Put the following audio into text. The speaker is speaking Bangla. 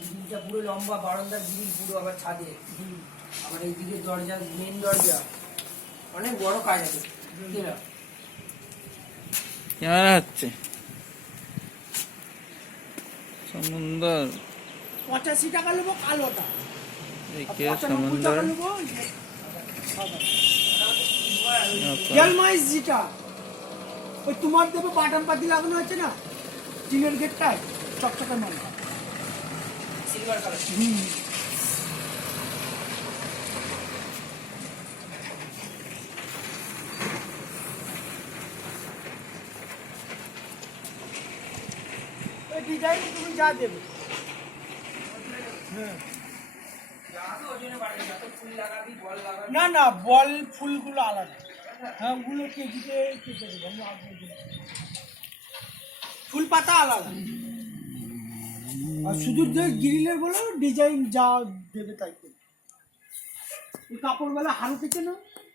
গ্রিলটা পুরো লম্বা, বারান্দার গ্রিল পুরো আবার ছাদে, আবার এইদিকে দরজা, মেন দরজা, অনেক বড় কাজ আছে। ক্যামেরা হচ্ছে সমুদ্র 85 টাকা নেবো কালোটা, দেখে সমুদ্র জলমাইস যেটা ওই তোমার দেবে বাটন পাতি লাগানো আছে না টিনের গেটটায়, চকচকে মাল, সিলভার কালার। ওই ডিজাইন তুমি যা দেবে। হ্যাঁ না না, বল ফুলগুলো আলাদা, হ্যাঁ ওগুলো কেজিতে কেটে দেবো, ফুল পাতা আলাদা, আর শুধু যে গ্রিলের বলো ডিজাইন যা দেবে তাই। কাপড় বেলা হারু কেটে নাও।